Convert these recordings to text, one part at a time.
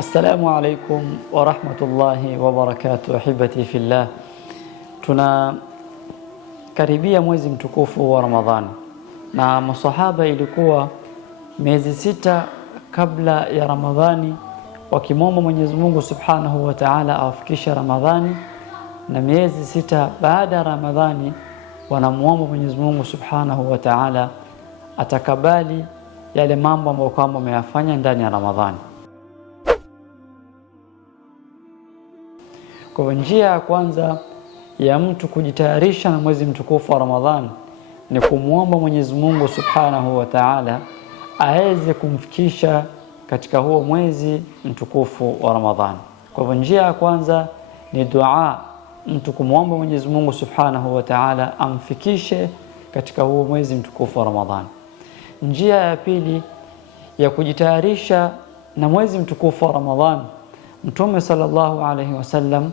Assalamu alaikum wa rahmatullahi wa barakatuh. Ahibati fillah, tunakaribia mwezi mtukufu wa Ramadhani, na masahaba ilikuwa miezi 6 kabla ya Ramadhani wakimwomba Mwenyezi Mungu Subhanahu wa Ta'ala awafikishe Ramadhani, na miezi 6 baada ya Ramadhani wanamuomba Mwenyezi Mungu Subhanahu wa Ta'ala atakabali yale mambo ambayo kwamba wameyafanya ndani ya Ramadhani. Kwa njia ya kwanza ya mtu kujitayarisha na mwezi mtukufu wa Ramadhani ni kumuomba Mwenyezi Mungu Subhanahu wa Ta'ala aweze kumfikisha katika huo mwezi mtukufu wa Ramadhani. Kwa njia ya kwanza ni dua, mtu kumuomba Mwenyezi Mungu Subhanahu wa Ta'ala amfikishe katika huo mwezi mtukufu wa Ramadhani. Njia ya pili ya kujitayarisha na mwezi mtukufu wa Ramadhani, Mtume sallallahu alaihi wasallam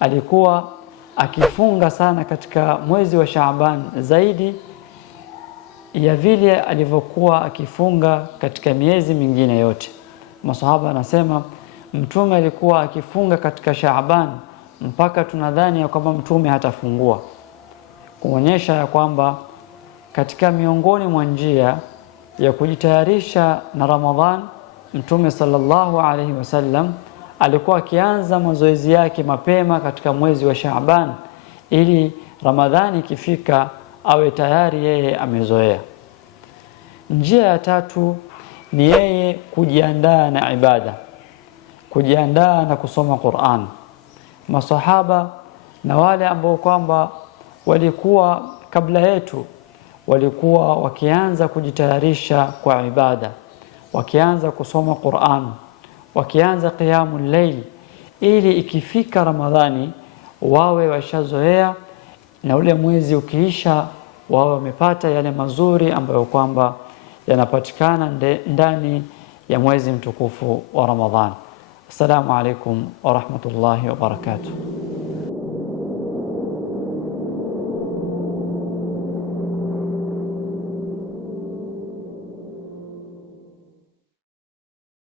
alikuwa akifunga sana katika mwezi wa Shaaban zaidi ya vile alivyokuwa akifunga katika miezi mingine yote. Masahaba anasema Mtume alikuwa akifunga katika Shaaban mpaka tunadhani ya kwamba Mtume hatafungua, kuonyesha ya kwamba katika miongoni mwa njia ya kujitayarisha na Ramadhan, Mtume sallallahu alaihi wasallam alikuwa akianza mazoezi yake mapema katika mwezi wa Shaaban ili Ramadhani ikifika awe tayari yeye amezoea. Njia ya tatu ni yeye kujiandaa na ibada, kujiandaa na kusoma Qur'an. Masahaba na wale ambao kwamba walikuwa kabla yetu walikuwa wakianza kujitayarisha kwa ibada, wakianza kusoma Qur'an, wakianza qiyamul layl, ili ikifika Ramadhani wawe washazoea, na ule mwezi ukiisha wawe wamepata yale mazuri ambayo kwamba yanapatikana ndani ya mwezi mtukufu wa Ramadhani. Assalamu alaikum wa rahmatullahi wa barakatuh.